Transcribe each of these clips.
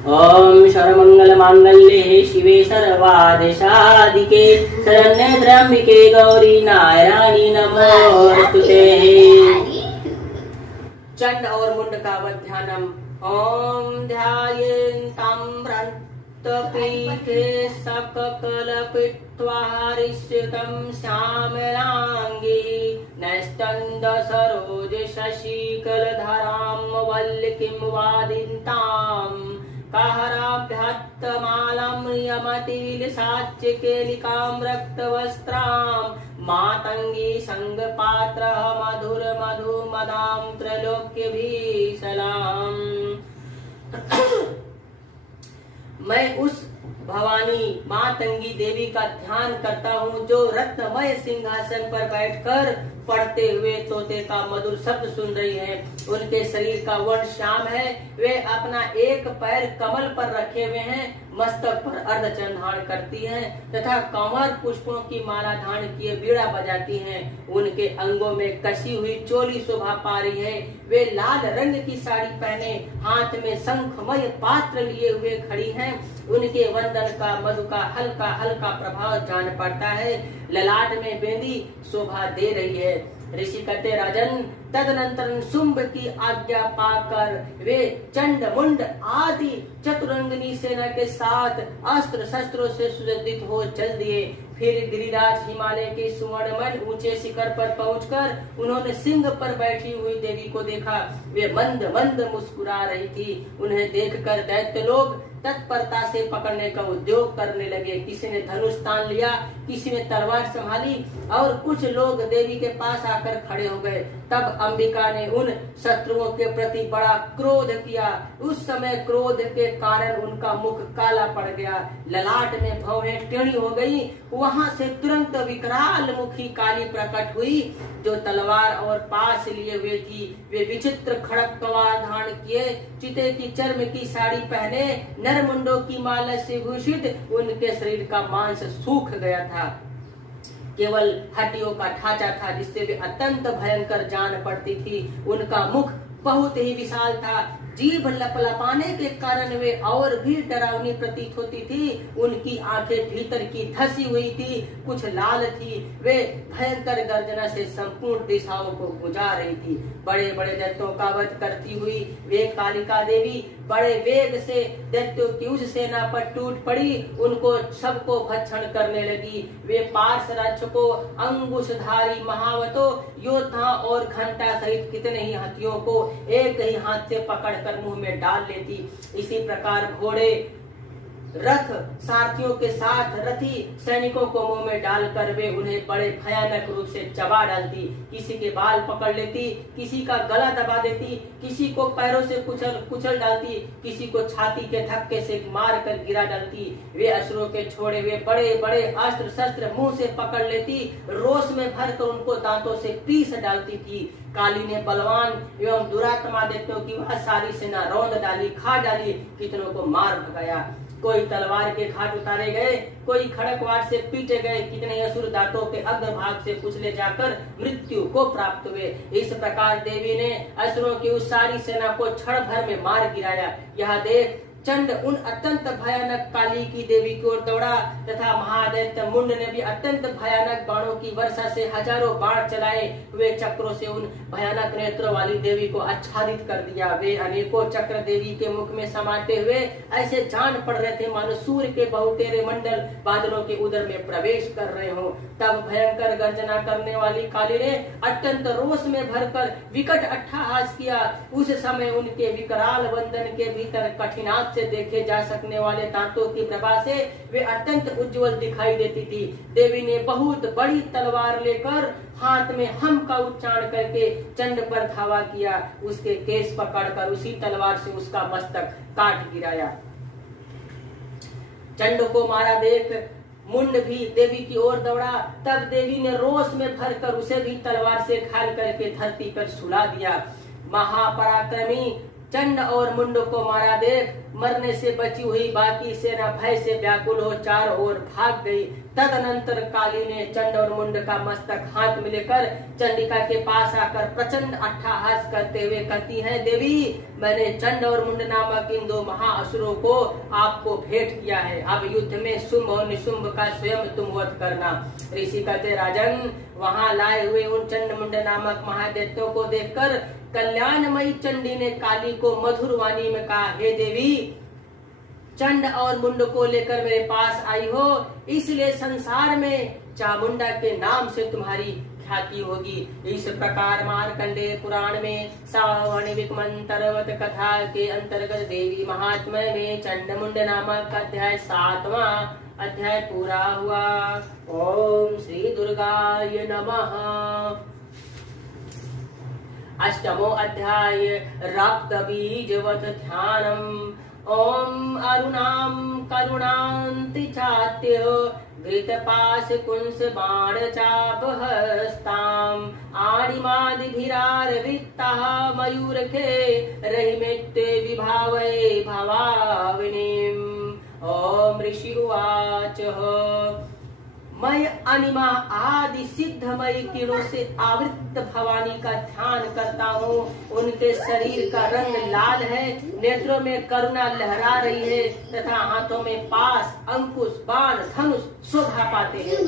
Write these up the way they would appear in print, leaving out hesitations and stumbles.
ओम सर्वमंगल मांगल्ये शिवे सर्वादिशादिके शरण्ये त्र्यंबिके गौरी नारायणी नमोस्तुते। चंड और मुंड का ध्यानम। ओम ध्यायेन्तं पीठे सककलपित्वारिष्यतं श्यामलांगी नस्तंद सरोज शशिकलधरां वल्लिकीं वादिन्तां कहराभ्यत्तमालां यमतिविलसाच्यकेलिकां रक्तवस्त्रां मातंगी संगपात्र मधुर मधुमदां त्रैलोक्यभीषलाम्। मैं उस भवानी मातंगी देवी का ध्यान करता हूँ जो रत्नमय सिंहासन पर बैठकर पढ़ते हुए तोते का मधुर शब्द सुन रही है। उनके शरीर का वर्ण श्याम है। वे अपना एक पैर कमल पर रखे हुए हैं, मस्तक पर अर्धचंद्र धारण करती हैं तथा कमर पुष्पों की माला धारण किए बीड़ा बजाती हैं। उनके अंगों में कसी हुई चोली शोभा पा रही है। वे लाल रंग की साड़ी पहने हाथ में शंखमय पात्र लिए हुए खड़ी हैं। उनके वंदन का मधु का हल्का हल्का प्रभाव जान पड़ता है। ललाट में बेंदी शोभा दे रही है। ऋषि कहते राजन, तदनंतर शुंभ की आज्ञा पाकर वे चंड मुंड आदि चतुरंगनी सेना के साथ अस्त्र शस्त्रों से सुसज्जित हो चल दिए। फिर गिरिराज हिमालय के सुवर्णमय ऊंचे शिखर पर पहुंचकर उन्होंने सिंह पर बैठी हुई देवी को देखा। वे मंद मंद मुस्कुरा रही थी। उन्हें देखकर दैत्य लोग तत्परता से पकड़ने का उद्योग करने लगे। किसी ने धनुष तान लिया, किसी ने तलवार संभाली और कुछ लोग देवी के पास आकर खड़े हो गए। तब अंबिका ने उन शत्रुओं के प्रति बड़ा क्रोध किया। उस समय क्रोध के कारण उनका मुख काला पड़ गया, ललाट में भौहें टेढ़ी हो गई। वहां से तुरंत विकराल मुखी काली प्रकट हुई जो तलवार और पास लिए हुए थी। वे विचित्र खड़क कवार धारण किए, चिते की चर्म की साड़ी पहने, नरमुंडों की माला से भूषित। उनके शरीर का मांस सूख गया था, केवल हड्डियों का ढांचा था जिससे वे अत्यंत भयंकर जान पड़ती थी। उनका मुख बहुत ही विशाल था। जीभ लपलपाने के कारण वे और भी डरावनी प्रतीत होती थी। उनकी आंखें भीतर की धसी हुई थी, कुछ लाल थी। वे भयंकर गर्जना से संपूर्ण दिशाओं को गुजार रही थी। बड़े बड़े दैत्यों का वध करती हुई वे कालिका देवी बड़े वेग से दैत्यों की उस सेना पर टूट पड़ी, उनको सबको भक्षण करने लगी। वे पार्श रक्षकों, अंकुशधारी महावतों, योद्धा और घंटा सहित कितने ही हाथियों को एक ही हाथ से पकड़कर मुंह में डाल लेती। इसी प्रकार घोड़े, रथ सारथियों के साथ रथी सैनिकों को मुंह में डालकर वे उन्हें बड़े भयानक रूप से चबा डालती। किसी के बाल पकड़ लेती, किसी का गला दबा देती, किसी को पैरों से कुचल डालती, किसी को छाती के धक्के से मार कर गिरा डालती। वे असुरों के छोड़े हुए बड़े बड़े अस्त्र शस्त्र मुंह से पकड़ लेती, रोष में भरकर उनको दांतों से पीस डालती थी। काली ने बलवान एवं दुरात्मा दैत्यों की वह सारी सेना रौंद डाली, खा डाली, कितनों को मार भगाया। कोई तलवार के घाट उतारे गए, कोई खड़कवार से पीटे गए, कितने असुर दांतों के अग्रभाग से कुचले जाकर मृत्यु को प्राप्त हुए। इस प्रकार देवी ने असुरों की उस सारी सेना को क्षण भर में मार गिराया। यह देख चंड उन अत्यंत भयानक काली की देवी की ओर दौड़ा तथा महादैत्य मुंड ने भी अत्यंत भयानक बाणों की वर्षा से हजारों बाण चलाए हुए चक्रों से उन भयानक नेत्रों वाली देवी को आच्छादित कर दिया। वे अनेकों चक्र देवी के मुख में समाते हुए ऐसे जान पड़ रहे थे मानो सूर्य के बहुतेरे मंडल बादलों के उदर में प्रवेश कर रहे हो। तब भयंकर गर्जना करने वाली काली ने अत्यंत रोष में भरकर विकट अट्टहास किया। उस समय उनके विकराल वंदन के भीतर कठिनात से देखे जा सकने वाले दांतों की प्रभा से वे अत्यंत उज्जवल दिखाई देती थी। देवी ने बहुत बड़ी तलवार लेकर हाथ में हम का उच्चारण करके चंड पर धावा किया। उसके केस पकड़कर उसी तलवार से उसका मस्तक काट गिराया। चंड को मारा देख मुंड भी देवी की ओर दौड़ा। तब देवी ने रोष में भरकर उसे भी तलवार से घायल करके धरती पर सुला दिया। महापराक्रमी चंड और मुंड को मारा देख मरने से बची हुई बाकी सेना भय से व्याकुल हो चारों ओर भाग गई। तदनंतर काली ने चंड और मुंड का मस्तक हाथ में लेकर चंडिका के पास आकर प्रचंड अट्टहास करते हुए कहती है, देवी मैंने चंड और मुंड नामक इन दो महाअसुरों को आपको भेंट किया है। अब युद्ध में शुंभ और निशुंभ का स्वयं तुम वध करना। ऋषि कहते, राजन, वहां लाए हुए उन चंड मुंड नामक महादैत्यों को देखकर कल्याणमयी चंडी ने काली को मधुर वाणी में कहा, हे देवी, चंड और मुंड को लेकर मेरे पास आई हो, इसलिए संसार में चामुंडा के नाम से तुम्हारी ख्याति होगी। इस प्रकार मार्कंडेय पुराण में सावर्णिक मंत्रवत कथा के अंतर्गत देवी महात्म्य में चंड मुंड नामक अध्याय 7वां अध्याय पूरा हुआ। ओम श्री दुर्गाय नमः। अष्टमो अध्याय रक्त बीजवत ध्यानम। ओम अरुणाम करुणांति चात्य घृतपाश कुंस बाण चाप हस्ताम आणिमादिभिरारवित्तः मयूरखे रहिमेत्ते विभावये भवाविनीम्। ओम ऋषि उवाच, मैं अनिमा आदि सिद्धमयी किरणों से आवृत भवानी का ध्यान करता हूँ। उनके शरीर का रंग लाल है, नेत्रों में करुणा लहरा रही है तथा हाथों में पास, अंकुश, बाण, धनुष शोभा पाते हैं।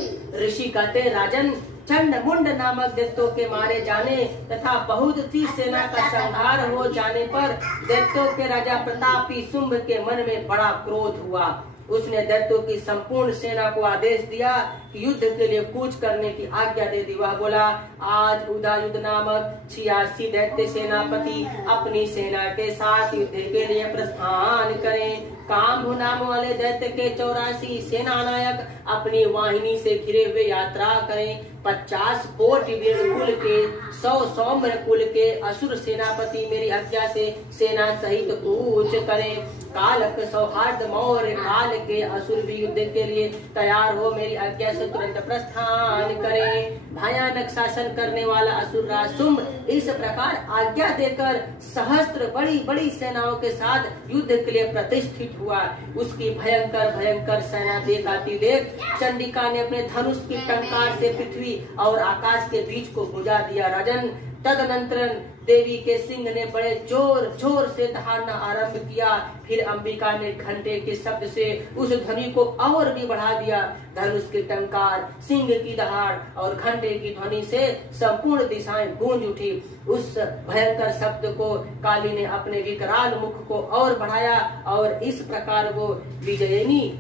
ऋषि कहते, राजन, चंड मुंड नामक दैत्यों के मारे जाने तथा बहुत सी सेना का संहार हो जाने पर दैत्यों के राजा प्रतापी शुंभ के मन में बड़ा क्रोध हुआ। उसने दैत्यों की संपूर्ण सेना को आदेश दिया कि युद्ध के लिए कूच करने की आज्ञा दे दी। वह बोला, आज उदायुध नामक 86 दैत्य सेनापति अपनी सेना के साथ युद्ध के लिए प्रस्थान करें। काम्भु नाम वाले दैत्य के 84 सेना नायक अपनी वाहिनी से घिरे हुए यात्रा करें। 50 कोटि वीर कुल के 100 सौम्र कुल के असुर सेनापति मेरी आज्ञा से सेना सहित कूच करें। कालक सौहार्द मौर्य काल के असुर भी युद्ध के लिए तैयार हो मेरी आज्ञा से तुरंत प्रस्थान करें। भयानक शासन करने वाला असुर राज शुंभ इस प्रकार आज्ञा देकर सहस्त्र बड़ी बड़ी सेनाओं के साथ युद्ध के लिए प्रतिष्ठित हुआ। उसकी भयंकर भयंकर सेना देख आती देख चंडिका ने अपने धनुष की टंकार से पृथ्वी और आकाश के बीच को बुझा दिया। राजन, तदनंतर देवी के सिंह ने बड़े जोर जोर से दहाड़ना आरंभ किया। फिर अंबिका ने घंटे के शब्द से उस ध्वनि को और भी बढ़ा दिया। धनुष की टंकार, सिंह की दहाड़ और घंटे की ध्वनि से संपूर्ण दिशाएं गूंज उठी। उस भयंकर शब्द को काली ने अपने विकराल मुख को और बढ़ाया और इस प्रकार वो विजयिनी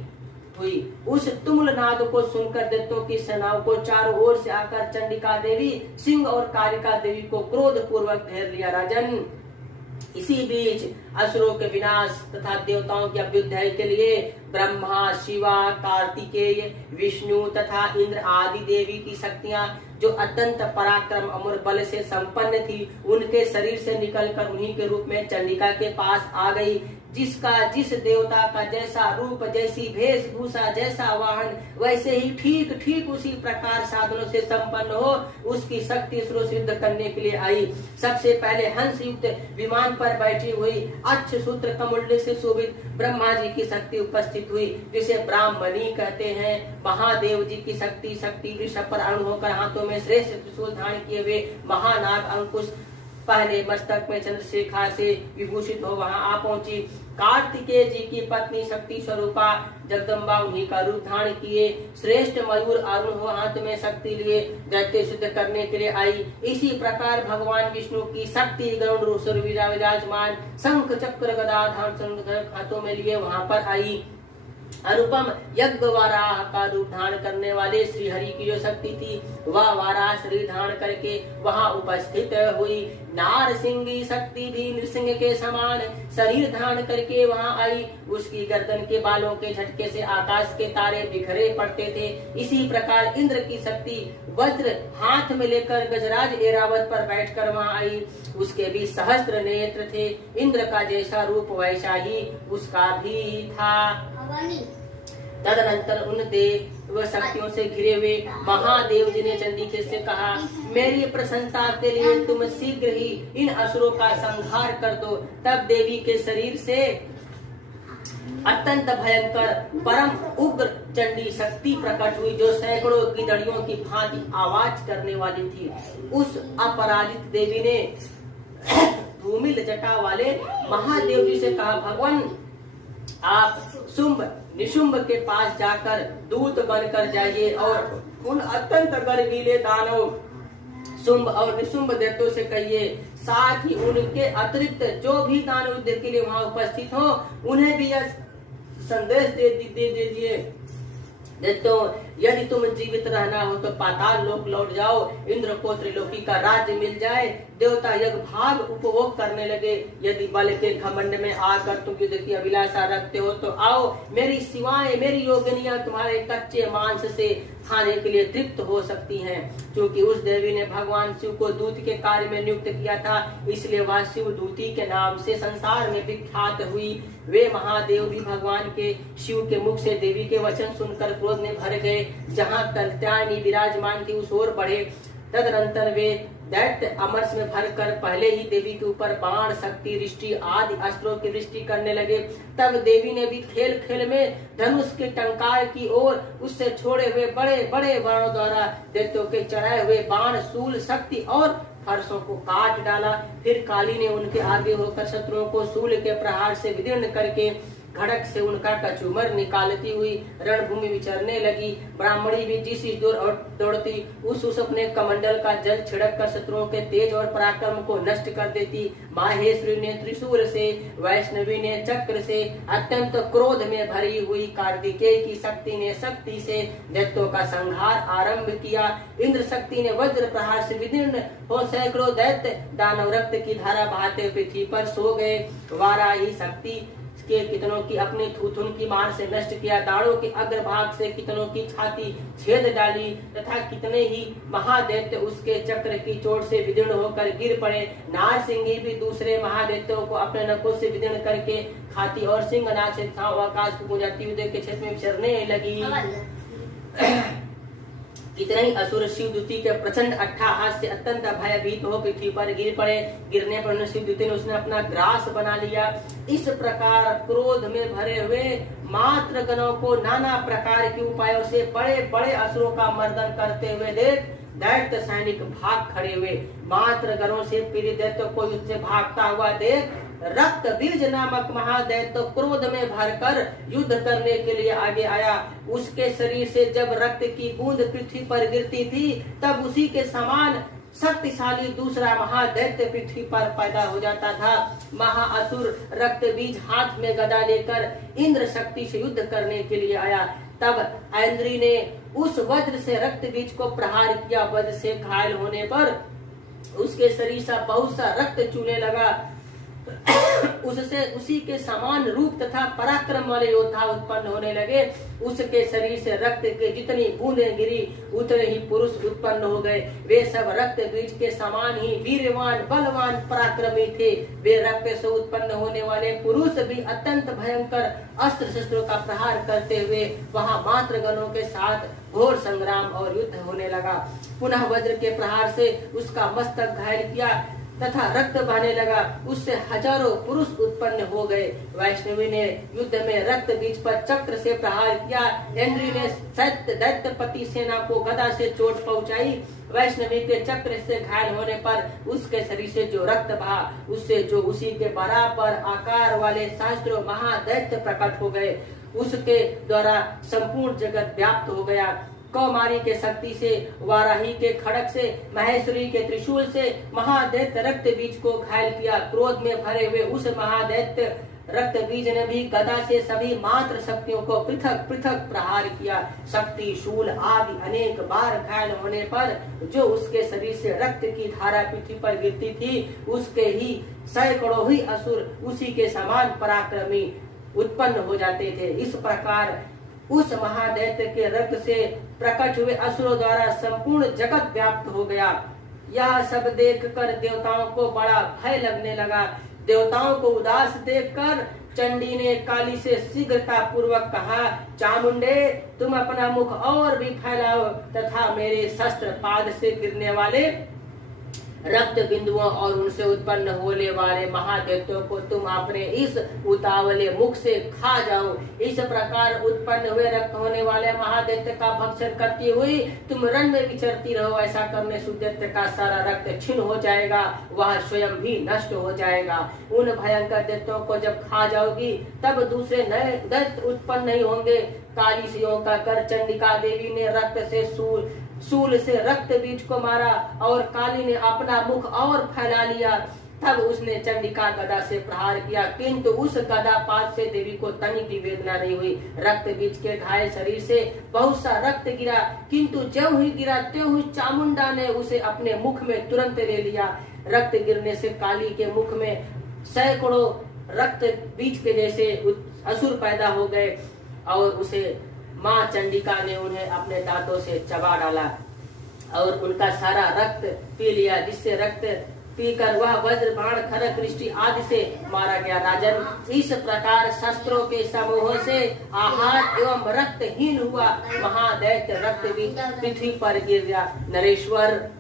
हुई। उस तुमुल नाद को सुनकर दैत्यों की सेनाओं को चारों ओर से आकर चंडिका देवी, सिंह और कालिका देवी को क्रोध पूर्वक घेर लिया। राजन, इसी बीच असुरों के विनाश तथा देवताओं के अभ्युदय के लिए ब्रह्मा, शिवा, कार्तिकेय, विष्णु तथा इंद्र आदि देवी की शक्तियां जो अत्यंत पराक्रम अमर बल से संपन्न थी, उनके शरीर से निकलकर उन्हीं के रूप में चंडिका के पास आ गई। जिसका जिस देवता का जैसा रूप, जैसी वेशभूषा, जैसा वाहन, वैसे ही ठीक ठीक उसी प्रकार साधनों से संपन्न हो उसकी शक्ति असुरों से युद्ध करने के लिए आई। सबसे पहले हंस युक्त विमान पर बैठी हुई अच्छ सूत्र कमंडल से शोभित ब्रह्मा जी की शक्ति उपस्थित हुई, जिसे ब्राह्मणी कहते हैं। महादेव जी की शक्ति वृषभ पर अरुण होकर हाथों में श्रेष्ठ त्रिशूल धारण किए हुए महानाग अंकुश पहले मस्तक में चंद्रशेखा से विभूषित हो वहां आ पहुंची। कार्तिकेय जी की पत्नी शक्ति स्वरूपा जगदम्बा उन्हीं का रूप धारण किए श्रेष्ठ मयूर अरुण हो हाथ में शक्ति लिए दैत्य सिद्ध करने के लिए आई। इसी प्रकार भगवान विष्णु की शक्ति गरुड़ रूप से विराजमान शंख चक्र गदा धारण हाथों में लिए वहां पर आई। अनुपम यज्ञ वाराह का रूप धारण करने वाले श्री हरि की जो शक्ति थी वह वाराह शरीर धारण करके वहां उपस्थित हुई। नारसिंगी शक्ति भी नृसिंह के समान शरीर धारण करके वहां आई। उसकी गर्दन के बालों के झटके से आकाश के तारे बिखरे पड़ते थे। इसी प्रकार इंद्र की शक्ति वज्र हाथ में लेकर गजराज एरावत पर बैठकर वहां आई। उसके भी सहस्त्र नेत्र थे। इंद्र का जैसा रूप वैसा ही उसका भी था। तदनंतर उन देव शक्तियों से घिरे हुए महादेव जी ने चंडिका से कहा, मेरी प्रसन्नता के लिए तुम शीघ्र ही इन असुरों का संहार कर दो। तब देवी के शरीर से अत्यंत भयंकर परम उग्र चंडी शक्ति प्रकट हुई, जो सैकड़ों की दड़ियों की भांति आवाज करने वाली थी। उस अपराजित देवी ने धूमिल जटा वाले महादेव जी से कहा, भगवान आप शुंभ निशुंभ के पास जाकर दूत बनकर जाइए और उन अत्यंत गर्वीले दानव शुंभ और निशुंभ दैत्यों से कहिए, साथ ही उनके अतिरिक्त जो भी दानव युद्ध के लिए वहां उपस्थित हो उन्हें भी यह संदेश दे दीजिए, तो यदि तुम जीवित रहना हो तो पाताल लोक लौट जाओ, इंद्र को त्रिलोकी का राज्य मिल जाए। देवता यज्ञ भाग उपभोग करने लगे। यदि बल के घमंड में आकर तुम युद्ध की अभिलाषा रखते हो तो आओ, मेरी सिवाय मेरी योगिनियां तुम्हारे कच्चे मांस से खाने के लिए तृप्त हो सकती हैं। क्योंकि उस देवी ने भगवान शिव को दूत के कार्य में नियुक्त किया था, इसलिए वह शिव दूती के नाम से संसार में विख्यात हुई। वे महादेव भी भगवान के शिव के मुख से देवी के वचन सुनकर क्रोध में भर गए। जहाँ कल्याणी विराजमान थी उस ओर बढ़े। तदनंतर वे दैत्य अमरस में भरकर पहले ही देवी के ऊपर बाण, शक्ति, दृष्टि आदि अस्त्रों की दृष्टि करने लगे। तब देवी ने भी खेल खेल में धनुष के टंकार की ओर उससे छोड़े हुए बड़े बड़े बाणों द्वारा दैत्यों के चढ़ाए हुए बाण, शूल, शक्ति और फरसों को काट डाला। फिर काली ने उनके आगे होकर शत्रुओं को शूल के प्रहार से विदीर्ण करके घड़क से उनका कचूमर निकालती हुई रणभूमि विचरने लगी। ब्राह्मणी भी जिस दूर दौड़ती उस अपने कमंडल का जल छिड़क कर शत्रुओं के तेज और पराक्रम को नष्ट कर देती। माहेश्वरी ने त्रिशूल से, वैष्णवी ने चक्र से, अत्यंत क्रोध में भरी हुई कार्तिकेय की शक्ति ने शक्ति से दैत्यों का संहार आरंभ किया। इंद्र शक्ति ने वज्र प्रहार से विदीर्ण हो सैकड़ों दैत्य दानव रक्त की धारा बहाते पृथ्वी पर सो गए। वाराही शक्ति के कितनों की अपनी थूथुन की मार से नष्ट किया। दाढ़ों के अग्रभाग से कितनों की छाती छेद डाली तथा कितने ही महादैत्य उसके चक्र की चोट से विदीर्ण होकर गिर पड़े। नारसिंही भी दूसरे महादैत्यों को अपने नखों से विदीर्ण करके खाती और सिंहनाद से आकाश को गुंजाती हुई के क्षेत्र में विचरने लगी। कितने ही असुर शिवदूती के प्रचंड अट्टहास से अत्यंत भयभीत हो पृथ्वी पर गिर पड़े। गिरने पर शिवदूती ने उसने अपना ग्रास बना लिया। इस प्रकार क्रोध में भरे हुए मात्र गणों को नाना प्रकार के उपायों से बड़े बड़े असुरों का मर्दन करते हुए देख दैत्य सैनिक भाग खड़े हुए। मात्र गणों से पीड़ित दैत्य को युद्ध से भागता हुआ देख रक्त बीज नामक महादैत्य क्रोध में भरकर युद्ध करने के लिए आगे आया। उसके शरीर से जब रक्त की बूंद पृथ्वी पर गिरती थी तब उसी के समान शक्तिशाली दूसरा महादैत्य पृथ्वी पर पैदा हो जाता था। महाअसुर रक्त बीज हाथ में गदा लेकर इंद्र शक्ति से युद्ध करने के लिए आया। तब ऐन्द्री ने उस वज्र से रक्त बीज को प्रहार किया। वज्र से घायल होने पर उसके शरीर से बहुत सा रक्त चूने लगा। उससे उसी के समान रूप तथा पराक्रम वाले योद्धा उत्पन्न होने लगे। उसके शरीर से रक्त के जितनी बूंदें गिरी उतने ही पुरुष उत्पन्न हो गए। वे सब रक्त बीज के समान ही वीरवान, बलवान, पराक्रमी थे। वे रक्त से उत्पन्न होने वाले पुरुष भी अत्यंत भयंकर अस्त्र शस्त्रों का प्रहार करते हुए वहां मात्र गणों के साथ घोर संग्राम और युद्ध होने लगा। पुनः वज्र के प्रहार से उसका मस्तक घायल किया तथा रक्त बहने लगा। उससे हजारों पुरुष उत्पन्न हो गए। वैष्णवी ने युद्ध में रक्त बीज पर चक्र से प्रहार किया। ऐन्द्री ने दैत्यपति सेना को गदा से चोट पहुंचाई। वैष्णवी के चक्र से घायल होने पर उसके शरीर से जो रक्त बहा उससे जो उसी के बराबर आकार वाले सहस्त्रों महादैत्य प्रकट हो गए। उसके द्वारा संपूर्ण जगत व्याप्त हो गया। कौमारी के शक्ति से, वाराही के खड़क से, महेश्वरी के त्रिशूल से महादैत्य रक्त बीज को घायल किया। क्रोध में भरे हुए उस महादैत्य रक्त बीज ने भी गदा से सभी मात्र शक्तियों को पृथक पृथक प्रहार किया। शक्ति, शूल आदि अनेक बार घायल होने पर जो उसके शरीर से रक्त की धारा पृथ्वी पर गिरती थी उसके ही सैकड़ों ही असुर उसी के समान पराक्रमी उत्पन्न हो जाते थे। इस प्रकार उस महादैत्य के रक्त से प्रकट हुए असुरों द्वारा संपूर्ण जगत व्याप्त हो गया। यह सब देखकर देवताओं को बड़ा भय लगने लगा। देवताओं को उदास देखकर चंडी ने काली से शीघ्रता पूर्वक कहा, चामुंडे तुम अपना मुख और भी फैलाओ तथा मेरे शस्त्र पाद से गिरने वाले रक्त बिंदुओं और उनसे उत्पन्न होने वाले महादैत्यों को तुम अपने इस उतावले मुख से खा जाओ। इस प्रकार उत्पन्न हुए रक्त होने वाले महादैत्य का भक्षण करती हुई तुम रण में विचरती रहो। ऐसा करने से दैत्य का सारा रक्त क्षीण हो जाएगा, वह स्वयं भी नष्ट हो जाएगा। उन भयंकर दैत्यों को जब खा जाओगी तब दूसरे नए दैत्य उत्पन्न नहीं होंगे। काली सियों का कर चंडिका देवी ने रक्त से सूल से रक्त बीज को मारा और काली ने अपना मुख और फैला लिया। तब उसने चंडिका गदा से प्रहार किया, किंतु उस गदा पात से देवी को तनिक भी वेदना नहीं हुई। रक्त बीज के घायल शरीर से बहुत सा रक्त गिरा, किंतु ज्यों ही गिरा त्यों ही चामुंडा ने उसे अपने मुख में तुरंत ले लिया। रक्त गिरने से काली के मुख में सैकड़ों रक्त बीज के जैसे असुर पैदा हो गए और उसे माँ चंडिका ने उन्हें अपने दांतों से चबा डाला और उनका सारा रक्त पी लिया, जिससे रक्त पीकर वह वज्र बाण खरक दृष्टि आदि से मारा गया। राजन, इस प्रकार शस्त्रों के समूह से आहार एवं रक्तहीन हुआ महादैत्य रक्त पृथ्वी पर गिर गया। नरेश्वर,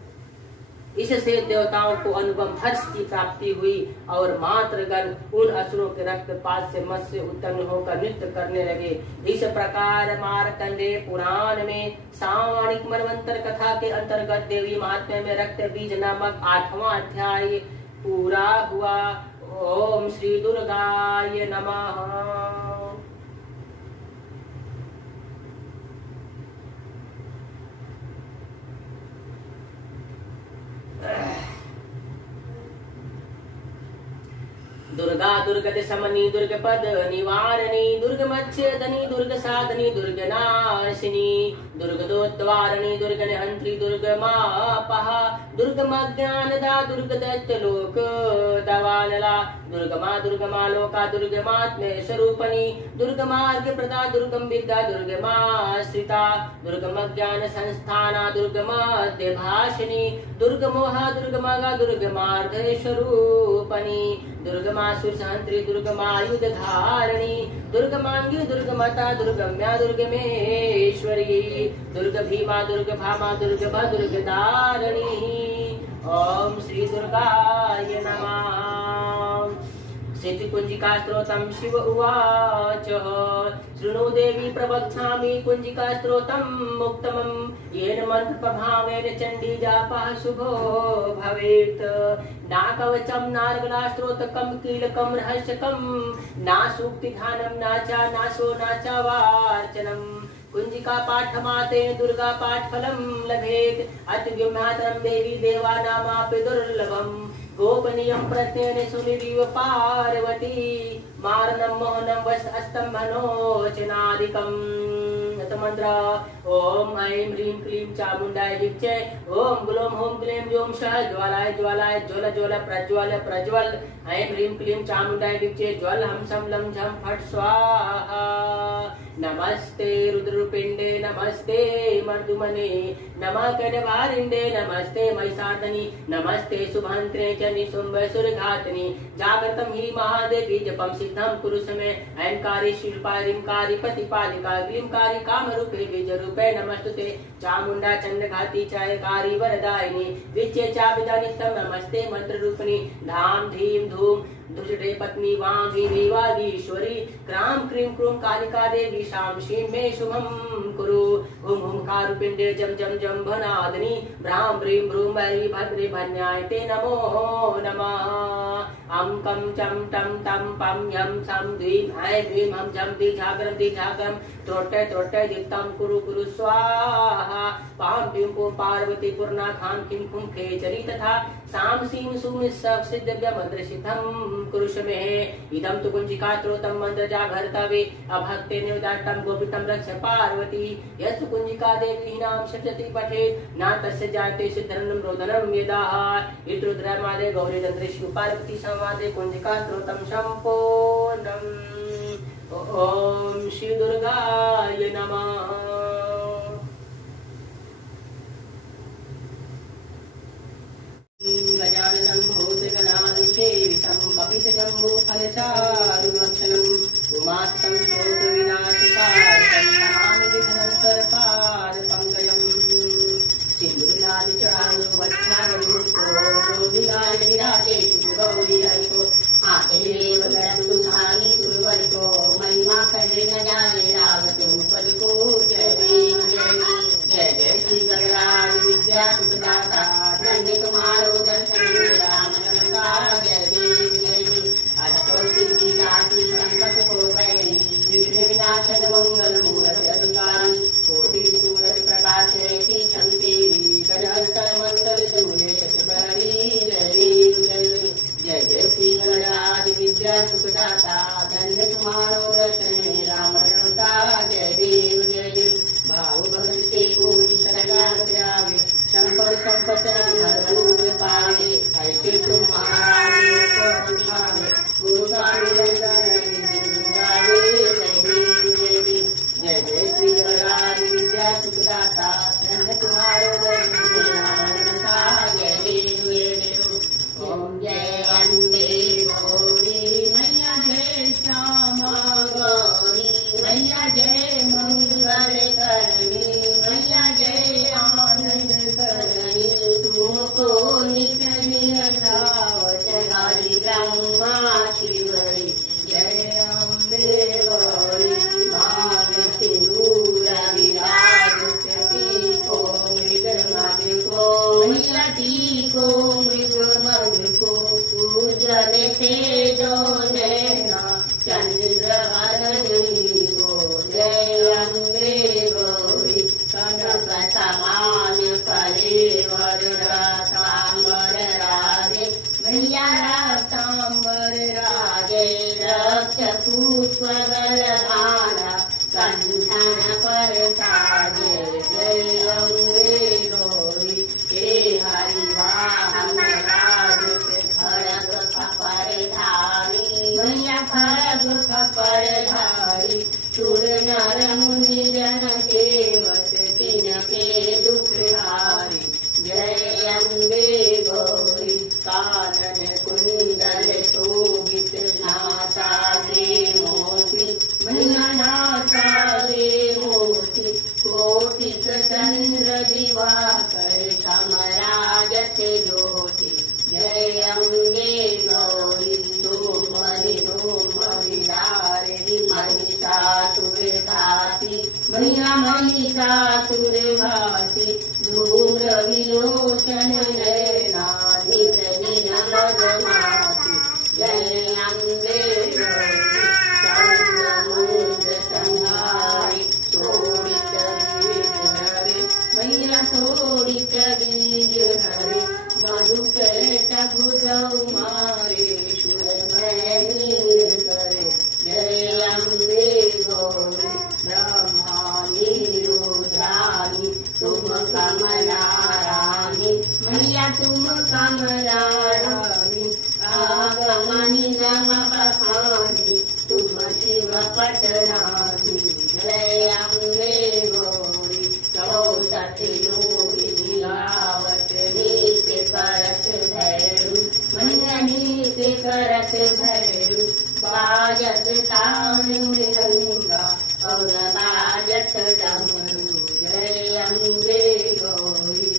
इससे देवताओं को अनुपम हर्ष की प्राप्ति हुई और मातृगण उन असुरों के रक्तपात से मत्स्य उत्पन्न होकर नृत्य करने लगे। इस प्रकार मार्कंडेय पुराण में सामाणिक मनवंतर कथा के अंतर्गत देवी महात्म्य में रक्त बीज नामक 8वां अध्याय पूरा हुआ। ओम श्री दुर्गाय नमः। दुर्गा दुर्गत समनी दुर्गपद निवारणी दुर्गमच्छेदनी दुर्ग साधनी दुर्गनाशिनी दुर्गदोद्वारणी दुर्गनिहंत्री दुर्गमापहा दुर्गमज्ञानदा दुर्गदैत्य लोक दवानला दुर्गमा दुर्गमा लोका दुर्गमात्मे स्वरूपणी दुर्गमार्ग प्रदा दुर्गम विद्या दुर्गमाश्रिता दुर्गमज्ञान संस्थाना दुर्गमद्य भाषिनी दुर्गमोहा दुर्गमगा दुर्गमार्ग स्वरूपणी दुर्गमासुर सहंत्री दुर्गमायुध धारणी दुर्गमांगी दुर्गमता दुर्गम्या दुर्गमेश्वरी दुर्ग भीमा दुर्ग भामा दुर्ग दुर्गदारणी। ओम श्री दुर्गाय नमः। कुंजिका स्त्रोतम शिव उवाच शृणु देवी प्रवक्ष्यामि कुंजिका स्त्रोतम मुक्तमं येन मंत्र प्रभावेन चंडी जापः शुभो भवेत्। ना कवचम नार्गला स्त्रोतकम कीलकम रहस्यकम ना सूक्तिधानम नाचा नाशो नाचा वार्चनम कुंजिका पाठमाते दुर्गा पाठ फलम लभेत अति व्योमातरम देवी देवा नामापि दुर्लभम गोपनीयं प्रत्ययने सुनिरिव पार्वती मारणं मोहनं वश स्तंभनोचनादिकम्। मंत्र ओम ऐं ह्रीं क्लीं चामुंडाय विच्चे ओम ग्लों हों क्लीं ज्यों सः ज्वालाय ज्वालाय ज्वल ज्वल प्रज्वल प्रज्वल ऐं ह्रीं क्लीं चामुंडाय विच्चे ज्वल हम सम लं झं फट स्वाहा। नमस्ते रुद्रपिंडे नमस्ते मर्दुमने नमः कड़वारिंडे नमस्ते महिषार्दनी नमस्ते शुभंत्रे च निशुंभसुरघातनी जागृतं हि महादेवी जपं सिद्धं कुरु समे ऐंकारी शिल्पाय ह्रींकारी प्रतिपादिका ग्लींकारी कामरूपे बीजरूपे नमस्तुते चामुंडा चंडघाती चायकारी वरदायिनी विच्चे चाभिदानित्यं नमस्ते मंत्ररूपिणी धाम धीम धूम दुष्टे पत्नी वागी वागीश्वरी क्राम क्रीं क्रूं कालिका देवी शाम शीं मे शुभं कुरु। हुम हुंकार पिंडे जम जम जम भनादनी भ्राम ब्रीं भ्रूं भैरी भद्रे भन्याय ते नमो नमः। अं कं चं टं तं पं यं सं द्वीं ऐं द्वीं हम झं दिझागरं त्रोट्टे त्रोट्टे दित्तं कुरु कुरु स्वाहा। पां द्वीं पो पार्वती पूर्णा खां किं खुं खेचरी तथा साम सीं सुम सिद्धव्य मंत्र सिद्धं कुरुष में इदं तु कुंजिका स्त्रोतं मंत्र जागर्तवे अभक्ते निवदाट्टं गोपितं रक्ष पार्वती यस्तु कुंजिका देवी नाम सप्तति पठेत् न तस्य जायते सिद्धरनं रोदनं यदाः। इत्रुद्रमादे गौरी तंत्रेषु पार्वती संवादे कुंजिका स्त्रोतं संपूर्णम्। ओम श्री दुर्गाय नमः। गजाननं भूतगणाधिसेवितं कपितजम्बूफलचारुभक्षणम् उमात्तं शोकविनाशकारकं नमामि विघ्नहरपारपङ्कजम्। सिन्दूरलालिचूडाङ्गवत्साङ्गविमुक्तो मगल भाला कंठन पर साजे। जय अम्बे गौरी हे हरि वाहन राजत खड़ग खपर धारी। मैया खड़ग खपर धारी सुर नर मुनि जन सेवत तिनके दुख हारी। जय अम्बे गौरी कानन कुंडल शोभित नासा दे मोती। मैया नासा दे मोती कोटिक चंद्र दिवाकर समराजत ज्योति। जय अम्बे गौरी सोमरि डोमरि धारिणी महिषासुर घाती। मैया महिषासुर घाती धूम्र विलोचन नयना निज निज मदमाती। जय अम्बे गौरी चंद्रमुंड संहारी शोभित बीज हरे। मैया शोभित बीज हरे मधुकर भुजौ मारे सुर भय नीर करे। जय अम्बे गौरी ब्रह्मानी रुद्रानी तुम कमला रानी। मैया तुम कमला रानी आगमनी नम बखानी तुम शिव पटरानी। जय अम्बे गौरी चौसठ लोरी गावत नीत करत भैरू। मैया नीत करत भैरू बाजत तान मृदंगा और बाजत डमरू। जय अम्बे गौरी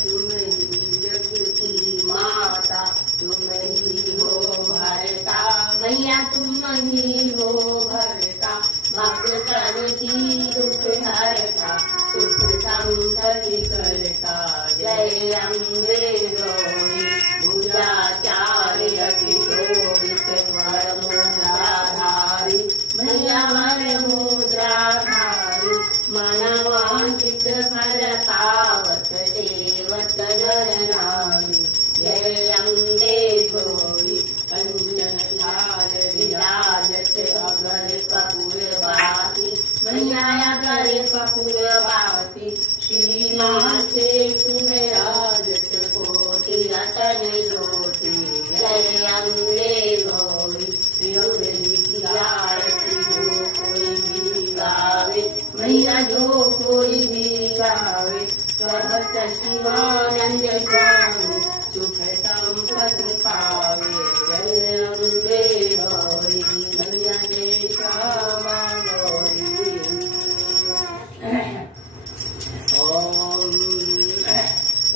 तुम ही जग की माता तुम ही हो भरता। मैया तुम ही हो भरता भक्तन की दुख हरता सुख संपत्ति करता। जय अम्बे गौरी भुजाचार्य किशोभित वर मुद्राधारी। मैया वर मुद्राधारी मनवांचित फल पावत सेवत नर नारी। जय अम्बे गौरी कंचन थाल विराजत अगर कपूर बाती। मैया अगर कपूर बाती श्रीमाते तुम राजत कोटि रतन ज्योति। जय अम्बे गौरी की आरती जो कोई भी गावे। मैया जो कोई भी गावे कहत शिवानंद स्वामी सुख संपत्ति पावे। जय अम्बे गौरी मैया जय श्यामा गौरी।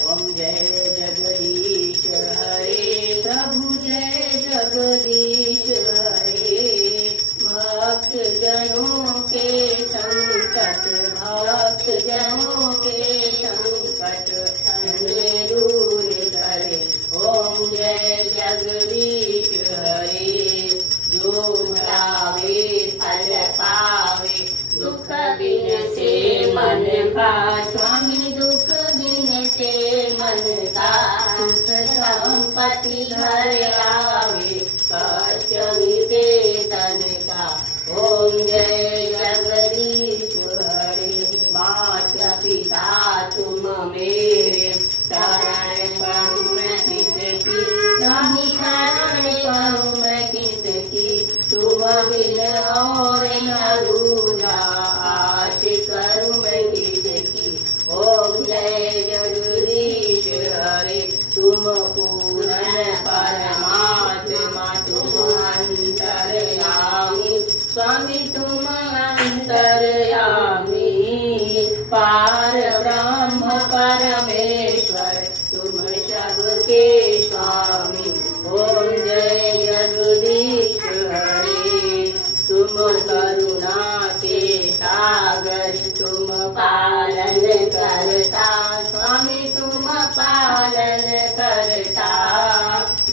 ओम जय जगदीश हरे प्रभु जय जगदीश हरे। भक्त जनों के संकट भक्त जनों के संकट दूर करे। ओम जय जगदीश हरे जो गावे फल पावे दुख बिन से मन का। स्वामी दुख बिन से मन का सुख संपत्ति घर आवे कष्ट मिटे तन का। ओम जय जगदीश हरे माता पिता तुम मेरे शरण करूं मैं किसकी। स्वामी शरण करूं मैं किसकी तुम बिन और न दूजा आश करूं मैं किसकी। ओम जय जगदीश हरे तुम पूर्ण परमात्मा तुम अंतर्यामी। स्वामी तुम अंतर्यामी पार ब्रह्म परमेश्वर तुम सबके स्वामी। ओम जय जगदीश हरे तुम करुणा के सागर तुम पालन करता। स्वामी तुम पालन करता।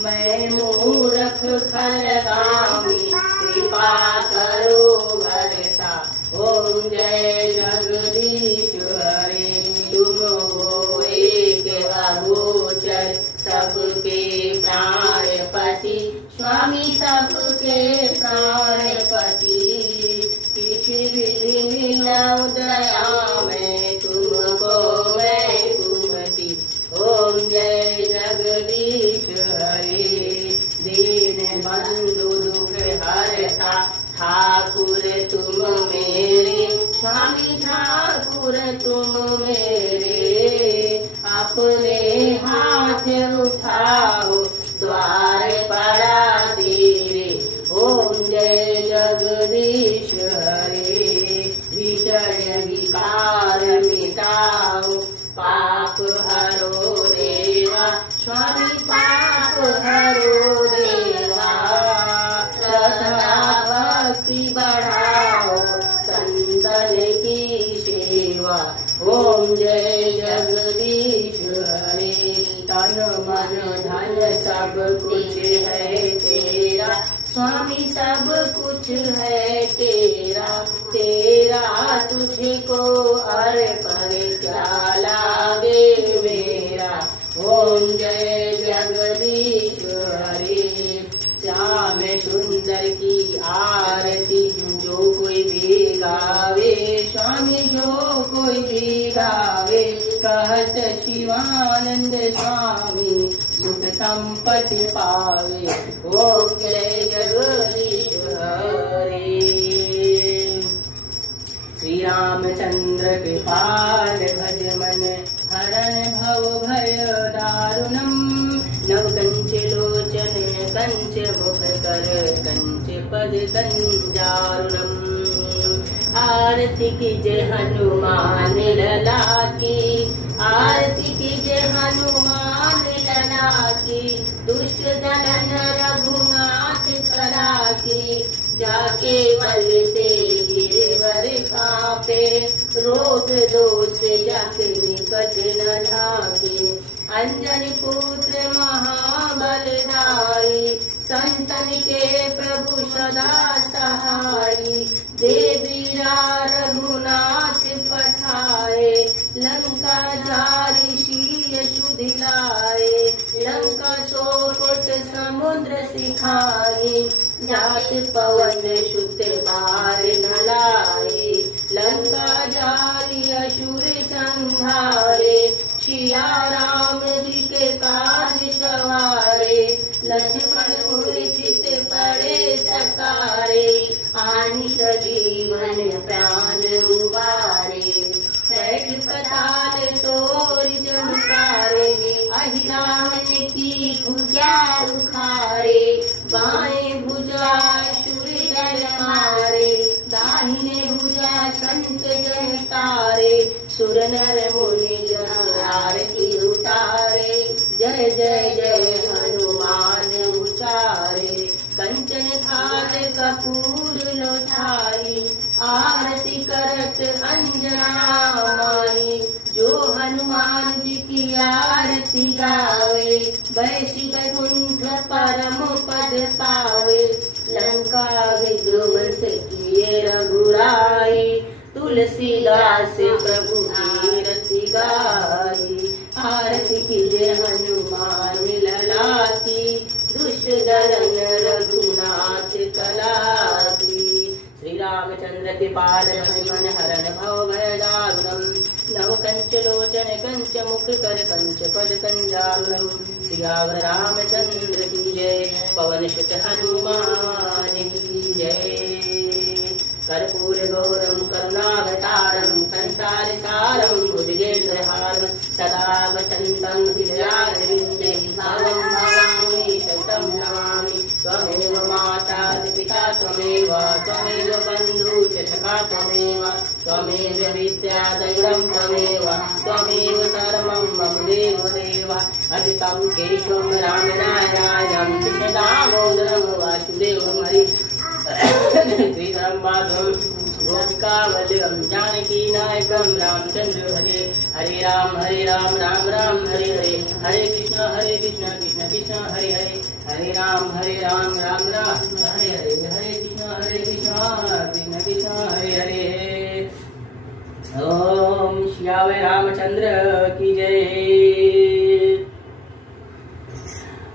मैं मूर्ख खलगामी कृपा करो भरता। ओम जय जगदीश हरे तुम हो एक अगोचर सबके प्राणपति। स्वामी सबके प्राणपति तुम मेरे, स्वामी ठाकुर तुम मेरे, अपने हाथ उठाओ द्वार पड़ा तेरे। ओम जय जगदीश हरे, विषय विकार मिटाओ पाप हरो देवा, स्वामी पाप हरो देवा। श्रद्धा भक्ति बढ़ाओ संतन की सेवा। ओम जय जगदीश हरे, तन मन धन सब कुछ है तेरा, स्वामी सब कुछ है तेरा, तेरा तुझको अर्पण क्या लागे मेरा। ओम जय जगदीश हरे, श्याम सुंदर की आरती जो कोई भी गावे, स्वामी जो कोई भी गावे, कहत शिवानंद स्वामी सुख संपत्ति पावे। ओम जय जगदीश हरे। श्री रामचंद्र कृपाल भज मन, हरण भव भय दारुणम। नव कंच लोचन कंच मुख कर, कंच पद कंजारुणम। आरती कीजय हनुमान लला की, आरती कीजय हनुमान लला की। दुष्ट दलन रघुनाथ कला की, जाके बल से गिरवर कापे, रोग दोष जाके निकट न ढाके। अंजनी पुत्र महाबलदाई, संतन के प्रभु सदा सहाई। देवीरा रघुनाथ पठाए, लंका जारी शीय सुधिलाए। लंका सोकोट समुद्र सिखाई, जात पवन सुत पार न लाए। लंका जारी असुर संहारे, सिया राम जी के काज सवारे। लक्ष्मण मूर्छित पड़े सकारे, आनि सजीवन प्राण उबारे। पैठ पताल तोर जमकारे, अहिरावण की भुजा उखारे। बाएं भुजा सुर दल मारे, दाहिने भुजा संत जन तारे। सुर नर मुनि जन आरती उतारे, जय जय जय हनुमान उचारे। कंचन थाल कपूर लोठाई, आरती करत अंजना माई। जो हनुमान जी की आरती गावे, बैसी वैकुंठ परम पद पावे। लंका विध्वंस किए रघुराई, तुलसीदास प्रभु की रति गाई। आरती कीजय हनुमान लला की, दुष्ट दलन रघुनाथ कला की। श्री रामचंद्र कृपाल मन हरण भव भय दारुणम। नव कंच लोचन कंच मुख कर, कंच पद कंजारुणम। श्रीराम रामचंद्र की जय, पवन सुत हनुमान की जय। कर्पूर गौरम करुणावतारम, संसार सारम भुजगेन्द्रहारम। सदा वसंतं हृदयारविन्दे, भावं भवामि शतं नमामि। त्वमेव माता पिता त्वमेव, त्वमेव बन्धु च सखा त्वमेव। त्वमेव विद्या दैवं त्वमेव, त्वमेव सर्वं मम देवदेव। अजितं केशवं रामनारायणं, कृष्णदामोदरं वासुदेवं हरि। श्रीधरं माधवं गोपिकावल्लभं, जानकी नायकं रामचंद्र भजे। हरे राम राम राम हरे हरे। हरे कृष्ण कृष्ण कृष्ण हरे हरे। हरे राम राम राम हरे हरे। हरे कृष्ण कृष्ण कृष्ण हरे हरे। ओम श्यावै रामचंद्र की जय।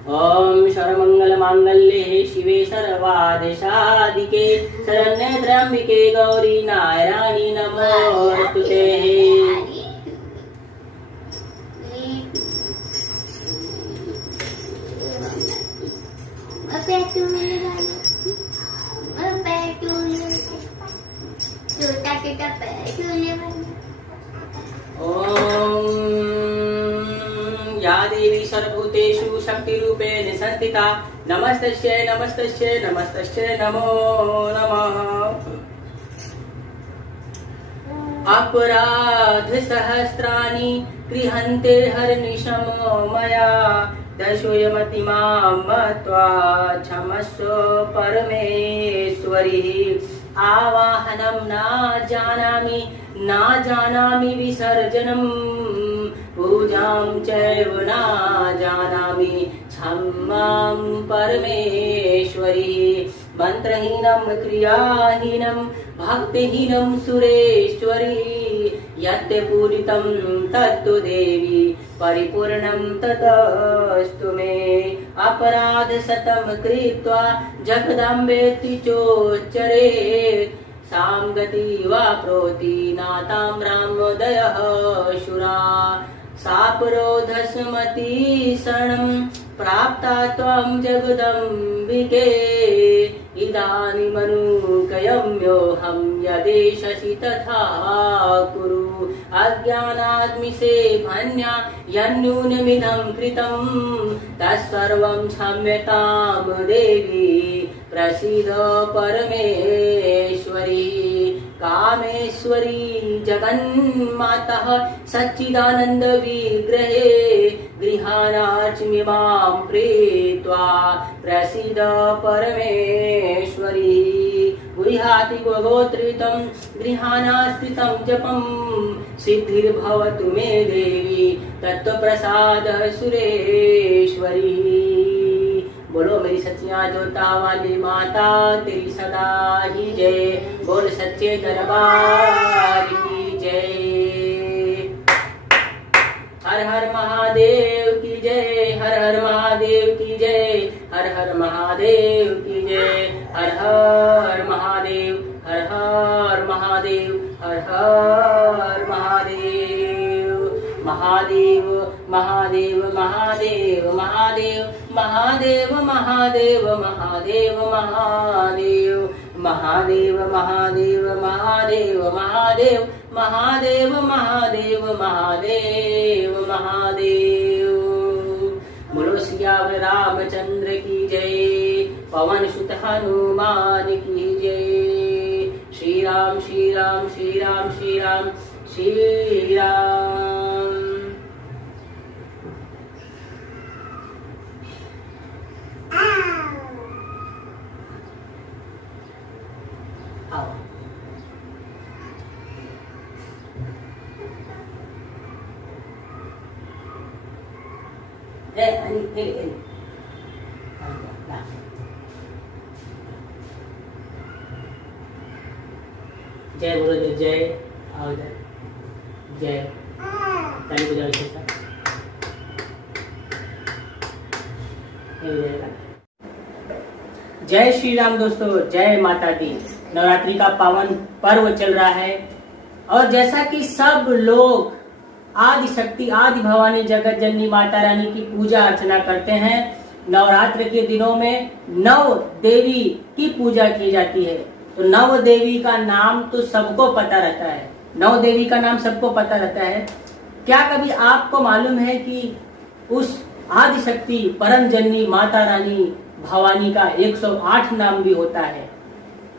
ओम सर्वमंगल मांगल्ये शिवे सर्वादिशाधिके, शरण्ये त्र्यंबिके गौरी नारायणी नमोस्तुते। ओम या देवी सर्वभूतेषु शक्तिरूपेण संस्थिता नमस्तस्यै नमस्तस्यै नमस्तस्यै नमो नमः। अपराध सहस्राणि गृहन्ते हरनिशम मया दशोऽयमति मां मत्वा क्षमस्व परमेश्वरी। आवाहनं न जानामि विसर्जनं पूजां चैव न जानामि क्षमां परमेश्वरी। मंत्रहीनं क्रियाहीनं भक्तिहीनं सुरेश्वरी। यत् पूरितं तत्तु देवी परिपूर्णं ततस्तु मे। अपराध शतं कृत्वा जगदम्बेति चोच्चरेत् साङ्गति वा प्रोति नातां रामोदयः शूरा। सापरोधस्मति शरणं प्राप्ता त्वं जगदम्बिके। इदानीमनुकयम्योऽहं यदेशसि तथा कुरु। अज्ञानाद्मिषेभन्या यन्नूनमिदं कृतं तत्सर्वं क्षम्यतां देवी प्रसीद परमेश्वरी। कामेश्वरी जगन्मातः सच्चिदानन्द विग्रहे गृहाणार्चमि मां प्रीत्वा प्रसीद परमेश्वरी। गृहाति गोत्रितं गृहाणास्थितं जपं सिद्धिर्भवतु मे देवी तत्त्वप्रसादः सुरेश्वरी। बोलो मेरी सच्चियां जोता वाली माता तेरी सदा ही जय। बोल सच्चे दरबार की जय। हर हर महादेव की जय। हर हर महादेव की जय। हर हर महादेव की जय। हर हर महादेव। हर हर महादेव। हर हर महादेव। महादेव महादेव महादेव महादेव महादेव महादेव महादेव महादेव महादेव महादेव महादेव महादेव महादेव महादेव महादेव महादेव। बोलो सियावर रामचंद्र की जय। पवन सुत हनुमान की जय। श्री राम श्री राम श्री राम श्री राम श्री राम। आओ जय बोलो जय। आओ जय जय ताली बजाओ इसका। जय श्री राम दोस्तों, जय माता दी। नवरात्रि का पावन पर्व चल रहा है और जैसा कि सब लोग आदि शक्ति आदि भवानी जगत जननी माता रानी की पूजा अर्चना करते हैं। नवरात्र के दिनों में नव देवी की पूजा की जाती है। तो नव देवी का नाम तो सबको पता रहता है। नव देवी का नाम सबको पता रहता है। क्या कभी आपको मालूम है कि उस आदि शक्ति परम जननी माता रानी भवानी का 108 नाम भी होता है।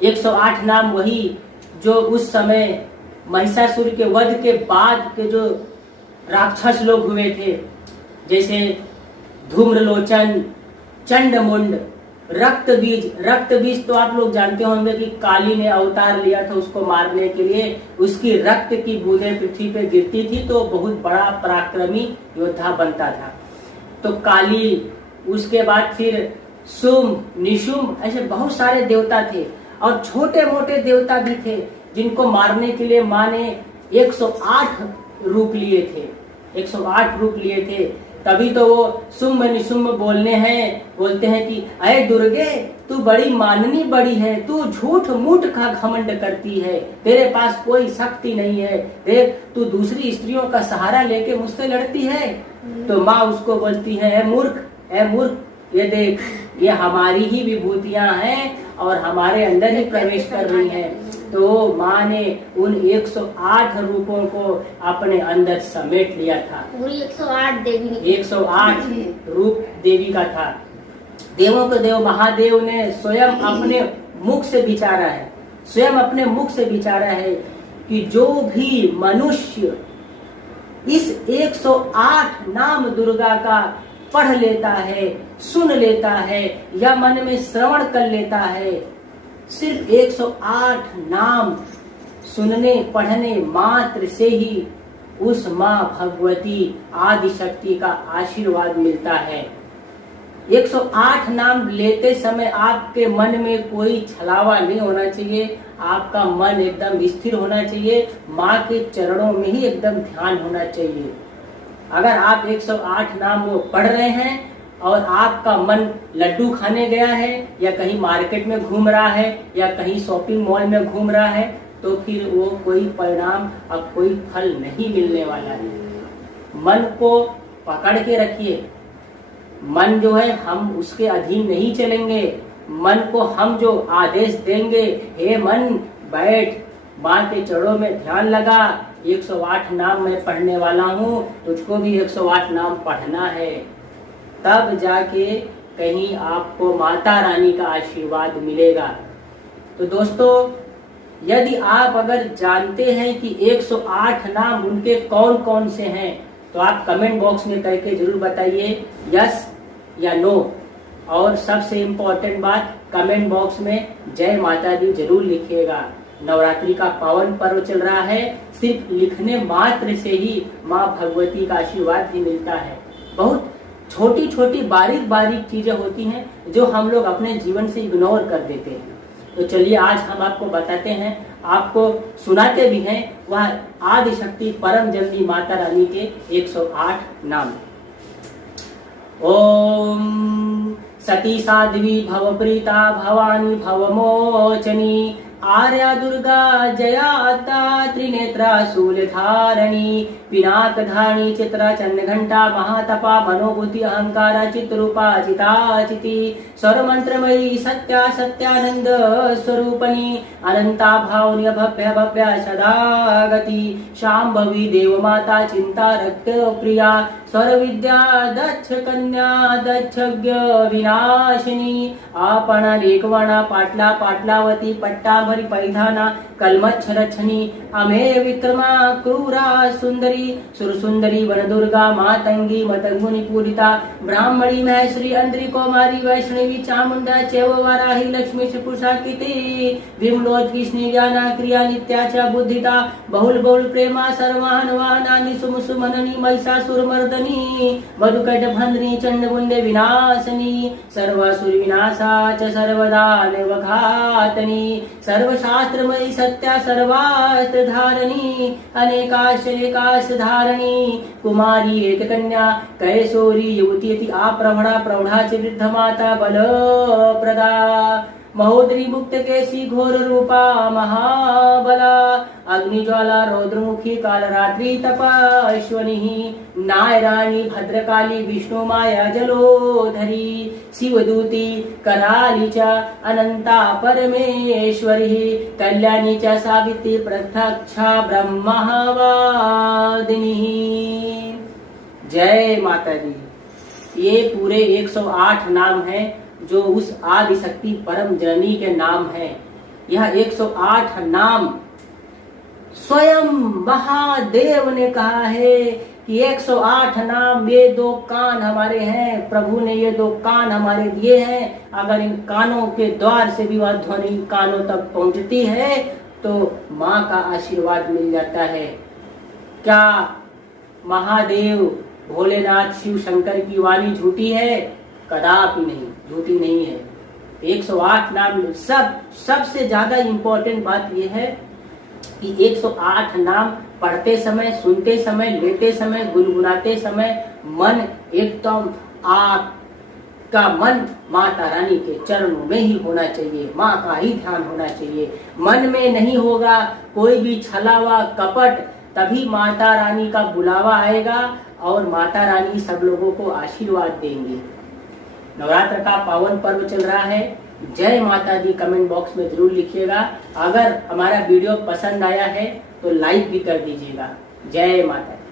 108 नाम वही जो उस समय महिषासुर के वध के बाद के जो राक्षस लोग हुए थे, जैसे धूम्रलोचन, चंडमुंड, रक्त बीज तो आप लोग जानते होंगे कि काली ने अवतार लिया था उसको मारने के लिए। उसकी रक्त की बूंदें पृथ्वी पे गिरती थी तो बहुत बड़ा पराक्रमी योद्धा बनता था। तो काली, उसके बाद फिर सुम, निशुम, ऐसे बहुत सारे देवता थे और छोटे मोटे देवता भी थे जिनको मारने के लिए माँ ने 108 रूप लिए थे। 108 रूप लिए थे। तभी तो वो सुम्भ निशुम्भ बोलते हैं कि अरे दुर्गे, तू बड़ी माननी बड़ी है, तू झूठ मूठ का घमंड करती है, तेरे पास कोई शक्ति नहीं है, देख तू दूसरी स्त्रियों का सहारा लेके मुझसे लड़ती है। तो माँ उसको बोलती है, ए मूर्ख, ये देख, ये हमारी ही विभूतियां हैं और हमारे अंदर ही प्रवेश कर रही हैं। तो माँ ने उन 108 रूपों को अपने अंदर समेट लिया था। पूरी 108 देवी 108 रूप देवी का था। देवों के देव महादेव ने स्वयं अपने मुख से विचारा है, स्वयं अपने मुख से विचारा है कि जो भी मनुष्य इस 108 नाम दुर्गा का पढ़ लेता है, सुन लेता है या मन में श्रवण कर लेता है, सिर्फ 108 नाम सुनने पढ़ने मात्र से ही उस माँ भगवती आदि शक्ति का आशीर्वाद मिलता है। 108 नाम लेते समय आपके मन में कोई छलावा नहीं होना चाहिए, आपका मन एकदम स्थिर होना चाहिए, माँ के चरणों में ही एकदम ध्यान होना चाहिए। अगर आप 108 नाम वो पढ़ रहे हैं और आपका मन लड्डू खाने गया है या कहीं मार्केट में घूम रहा है या कहीं शॉपिंग मॉल में घूम रहा है, तो फिर वो कोई परिणाम और कोई फल नहीं मिलने वाला है। मन को पकड़ के रखिए। मन जो है हम उसके अधीन नहीं चलेंगे। मन को हम जो आदेश देंगे, हे मन बैठ, माँ के चरणों में ध्यान लगा, 108 नाम मैं पढ़ने वाला हूँ, तुझको भी 108 नाम पढ़ना है, तब जाके कहीं आपको माता रानी का आशीर्वाद मिलेगा। तो दोस्तों, यदि आप अगर जानते हैं कि 108 नाम उनके कौन कौन से हैं, तो आप कमेंट बॉक्स में करके जरूर बताइए यस या नो। और सबसे इम्पोर्टेंट बात, कमेंट बॉक्स में जय माता दी जरूर लिखिएगा। नवरात्रि का पावन पर्व चल रहा है, सिर्फ लिखने मात्र से ही माँ भगवती का आशीर्वाद भी मिलता है। बहुत छोटी छोटी बारीक बारीक चीजें होती हैं जो हम लोग अपने जीवन से इग्नोर कर देते हैं। तो चलिए आज हम आपको बताते हैं, आपको सुनाते भी हैं वह आदि शक्ति परम जननी माता रानी के 108 नाम। ओम सती साध्वी भवप्रीता भवानी भवमोचनी आर्या दुर्गा जयाता त्रिनेत्रा शूलधारणी पिनाक धारणी चित्रा चंद्र घंटा महातपा मनोबुद्धि अहंकारा चित्रूपा चिताचिति सर्वमंत्रमयी सत्या सत्यानंद स्वरूपणी अनंता भावनीय भव्य भव्य सदागति शांभवी देव माता चिंता रक्त प्रिया सर्वविद्या दक्ष कन्या दक्षज्ञ विनाशिनी आपणा लेखवणा पाटला पाटलावती पट्टाभरी पैधाना कलमच्छ रक्षणी अमेय विक्रमा क्रूरा सुंदरी सुरसुंदरी वनदुर्गा मातंगी मतंगुनि पूरिता ब्राह्मणी महेश्वरी अंद्री कौमारी वैष्णवी चामुंडा चैव वाराही लक्ष्मी पुषाकृति विमलोच कृष्णी ज्ञाना क्रिया नित्याचा बुद्धिता बहुल बहुल प्रेमा सर्वाहन वाहनानि सुमसुमननी महिषासुर मर्दनी मधुकट भंद्री चंडमुंडे विनाशनी सर्वासुर विनाशा च सर्वदा निर्वघातनी सर्वशास्त्रमयी सत्या सर्वास्त्र धारणी अनेकाश धारणी कुमारी एक कन्या कैशोरी युवती अति आप्रवणा प्रौढ़ा च वृद्ध माता बल प्रदा महोदरी मुक्त केशी घोर रूपा महाबला अग्निज्वाला रौद्रमुखी कालरात्रि तपस्वनी नारायणी भद्रकाली विष्णु माया जलोधरी शिवदूती कराली च अनंता परमेश्वरी कल्याणी च सावित्री प्रत्यक्षा ब्रह्मवादिनी। जय माता दी। ये पूरे 108 नाम हैं जो उस आदि शक्ति परम जननी के नाम है। यह 108 नाम स्वयं महादेव ने कहा है कि 108 नाम, ये 2 कान हमारे हैं, प्रभु ने ये 2 कान हमारे दिए हैं। अगर इन कानों के द्वार से भी वह ध्वनि कानों तक पहुंचती है तो माँ का आशीर्वाद मिल जाता है। क्या महादेव भोलेनाथ शिव शंकर की वाणी झूठी है? कदापि नहीं, झूठी नहीं है। 108 नाम सबसे ज्यादा इम्पोर्टेंट बात यह है कि 108 नाम पढ़ते समय, सुनते समय, लेते समय, गुनगुनाते समय मन एकदम आपका मन माता रानी के चरणों में ही होना चाहिए, माँ का ही ध्यान होना चाहिए। मन में नहीं होगा कोई भी छलावा कपट, तभी माता रानी का बुलावा आएगा और माता रानी सब लोगों को आशीर्वाद देंगे। नवरात्र का पावन पर्व चल रहा है, जय माता दी कमेंट बॉक्स में जरूर लिखिएगा। अगर हमारा वीडियो पसंद आया है तो लाइक भी कर दीजिएगा। जय माता दी।